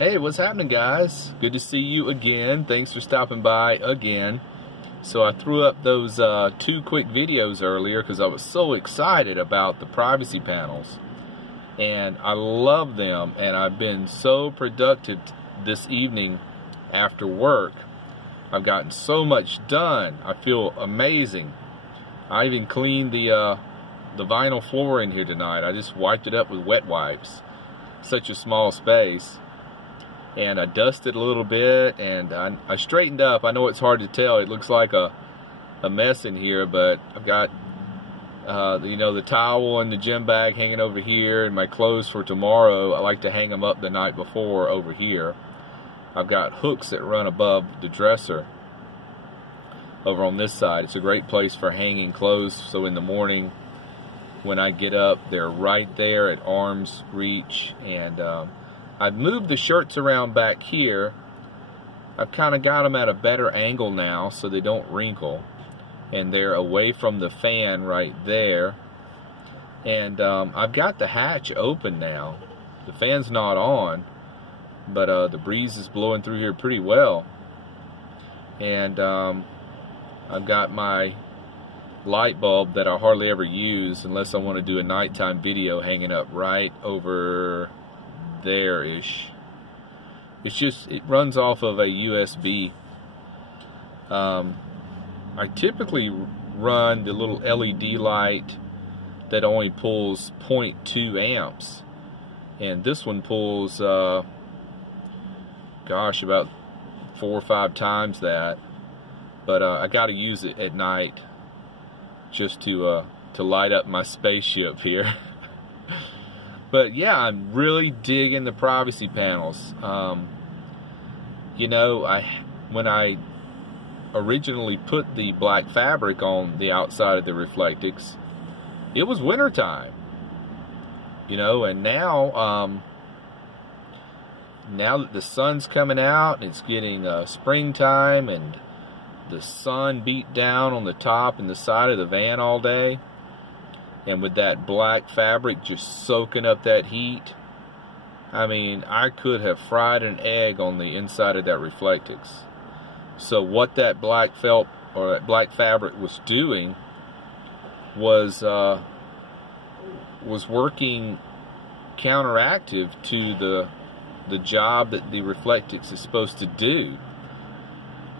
Hey, what's happening, guys? Good to see you again. Thanks for stopping by again. So I threw up those 2 quick videos earlier because I was so excited about the privacy panels. And I love them, and I've been so productive this evening after work. I've gotten so much done. I feel amazing. I even cleaned the vinyl floor in here tonight. I just wiped it up with wet wipes. Such a small space. And I dusted a little bit, and I straightened up. I know it's hard to tell. It looks like a mess in here, but I've got the towel and the gym bag hanging over here, and my clothes for tomorrow. I like to hang them up the night before over here. I've got hooks that run above the dresser over on this side. It's a great place for hanging clothes, so in the morning when I get up, they're right there at arm's reach. And I've moved the shirts around back here. I've kind of got them at a better angle now so they don't wrinkle, and they're away from the fan right there. And I've got the hatch open now. The fan's not on, but the breeze is blowing through here pretty well. And I've got my light bulb that I hardly ever use unless I want to do a nighttime video hanging up right over there-ish. It runs off of a USB. I typically run the little LED light that only pulls 0.2 amps, and this one pulls gosh, about 4 or 5 times that. But I got to use it at night just to light up my spaceship here. But yeah, I'm really digging the privacy panels. When I originally put the black fabric on the outside of the Reflectix, it was wintertime. And now that the sun's coming out, it's getting springtime, and the sun beat down on the top and the side of the van all day. And with that black fabric just soaking up that heat, I mean, I could have fried an egg on the inside of that Reflectix. So what that black felt, or that black fabric, was doing was working counteractive to the job that the Reflectix is supposed to do.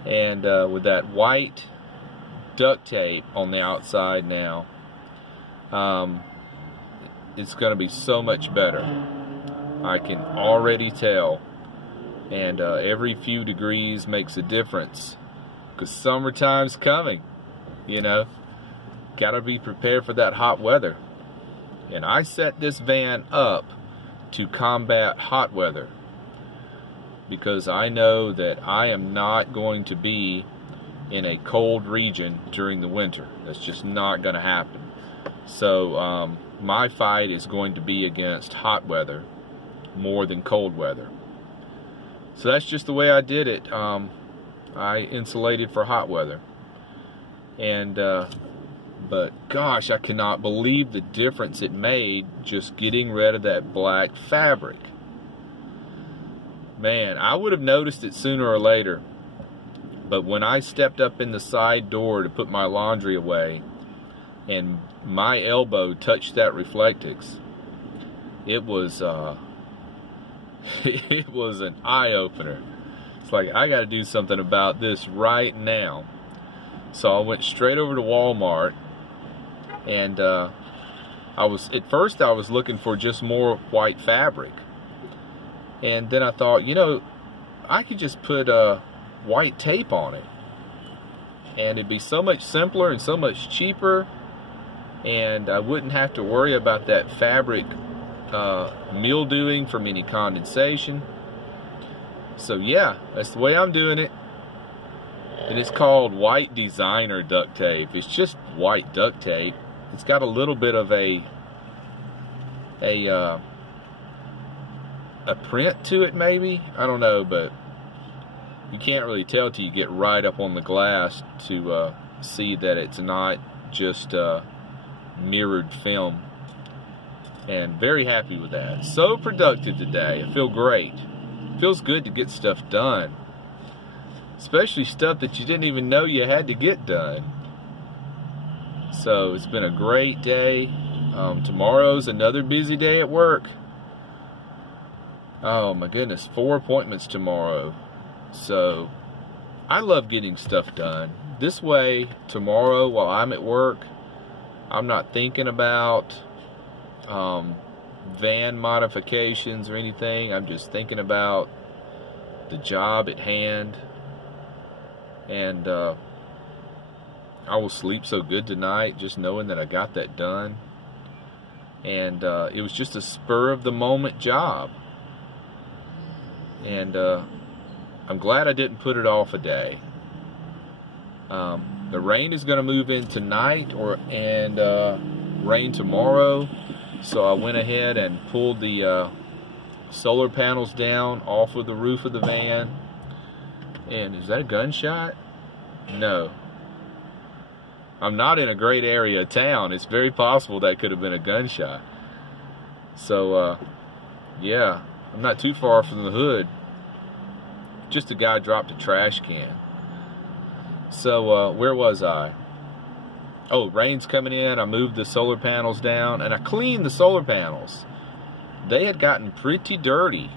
And with that white duct tape on the outside now, it's going to be so much better. I can already tell. And every few degrees makes a difference, because summertime's coming. Gotta be prepared for that hot weather. And I set this van up to combat hot weather, because I know that I am not going to be in a cold region during the winter. That's just not going to happen. So my fight is going to be against hot weather more than cold weather. So that's just the way I did it. I insulated for hot weather. And but gosh, I cannot believe the difference it made just getting rid of that black fabric. Man, I would have noticed it sooner or later. But when I stepped up in the side door to put my laundry away, and my elbow touched that Reflectix, it was it was an eye-opener. It's like, I got to do something about this right now. So I went straight over to Walmart, and at first I was looking for just more white fabric, and then I thought, I could just put white tape on it, and it'd be so much simpler and so much cheaper, and I wouldn't have to worry about that fabric mildewing from any condensation. So yeah, that's the way I'm doing it. And it's called white designer duct tape. It's just white duct tape. It's got a little bit of a print to it, maybe. I don't know, but you can't really tell till you get right up on the glass to see that it's not just mirrored film. And very happy with that. So productive today. I feel great. feels good to get stuff done, especially stuff that you didn't even know you had to get done. So it's been a great day. Tomorrow's another busy day at work. Oh my goodness, 4 appointments tomorrow. So I love getting stuff done. This way, tomorrow while I'm at work, I'm not thinking about van modifications or anything. I'm just thinking about the job at hand. And I will sleep so good tonight just knowing that I got that done. And it was just a spur of the moment job. And I'm glad I didn't put it off a day. The rain is going to move in tonight and rain tomorrow. So I went ahead and pulled the solar panels down off of the roof of the van. And is that a gunshot? No. I'm not in a great area of town. It's very possible that could have been a gunshot. So, yeah, I'm not too far from the hood. Just a guy dropped a trash can. So, where was I? Oh, rain's coming in. I moved the solar panels down, and I cleaned the solar panels. They had gotten pretty dirty.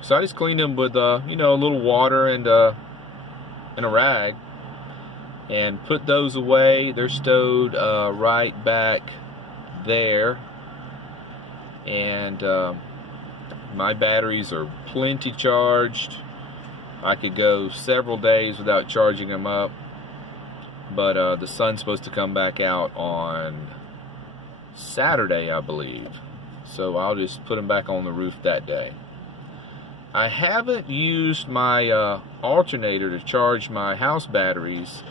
So I just cleaned them with, you know, a little water and a rag. And put those away. They're stowed right back there. And my batteries are plenty charged. I could go several days without charging them up. But the sun's supposed to come back out on Saturday, I believe. So I'll just put them back on the roof that day. I haven't used my alternator to charge my house batteries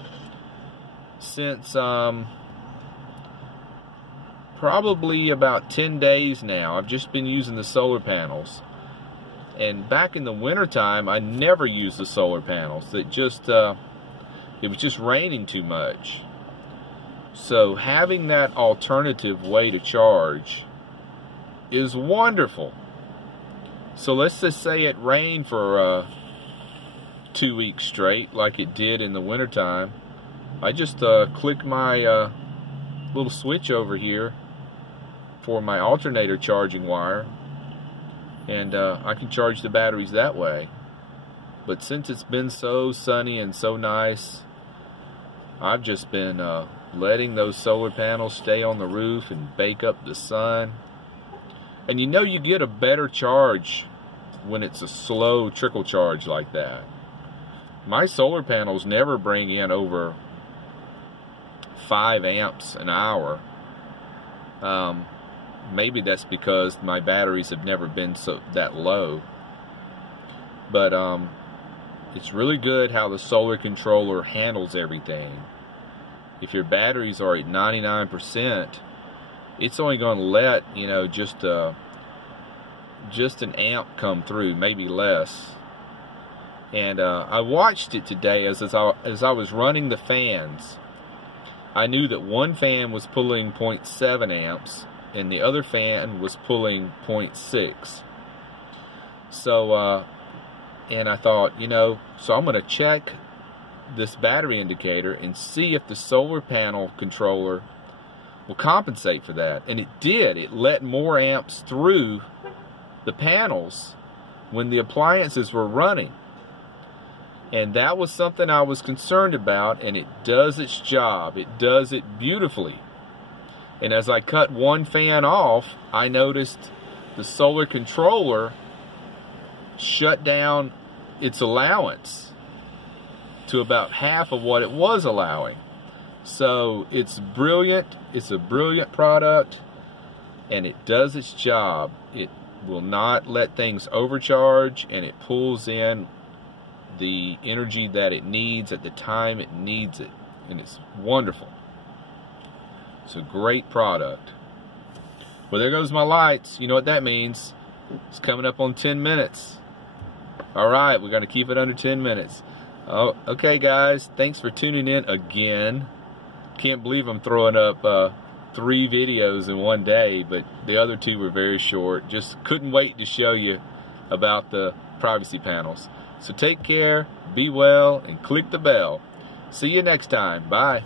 since probably about 10 days now. I've just been using the solar panels. And back in the wintertime, I never used the solar panels. It was just raining too much. So having that alternative way to charge is wonderful. So let's just say it rained for 2 weeks straight like it did in the wintertime. I just click my little switch over here for my alternator charging wire, and I can charge the batteries that way. But since it's been so sunny and so nice, I've just been letting those solar panels stay on the roof and bake up the sun. And you know, you get a better charge when it's a slow trickle charge like that. My solar panels never bring in over 5 amps an hour. Maybe that's because my batteries have never been that low. But it's really good how the solar controller handles everything. If your batteries are at 99%, it's only going to let, you know, just an amp come through, maybe less. And I watched it today as I was running the fans. I knew that one fan was pulling 0.7 amps and the other fan was pulling 0.6. So, and I thought, you know, so I'm going to check this battery indicator and see if the solar panel controller will compensate for that. And it did. It let more amps through the panels when the appliances were running. And that was something I was concerned about, and it does its job. It does it beautifully. And as I cut one fan off, I noticed the solar controller shut down its allowance to about half of what it was allowing. So it's brilliant. It's a brilliant product, and it does its job. It will not let things overcharge, and it pulls in the energy that it needs at the time it needs it, and it's wonderful. It's a great product. Well, there goes my lights. You know what that means. It's coming up on 10 minutes. Alright, we're going to keep it under 10 minutes. Oh, okay guys, thanks for tuning in again. Can't believe I'm throwing up 3 videos in one day, but the other 2 were very short. Just couldn't wait to show you about the privacy panels. So take care, be well, and click the bell. See you next time. Bye.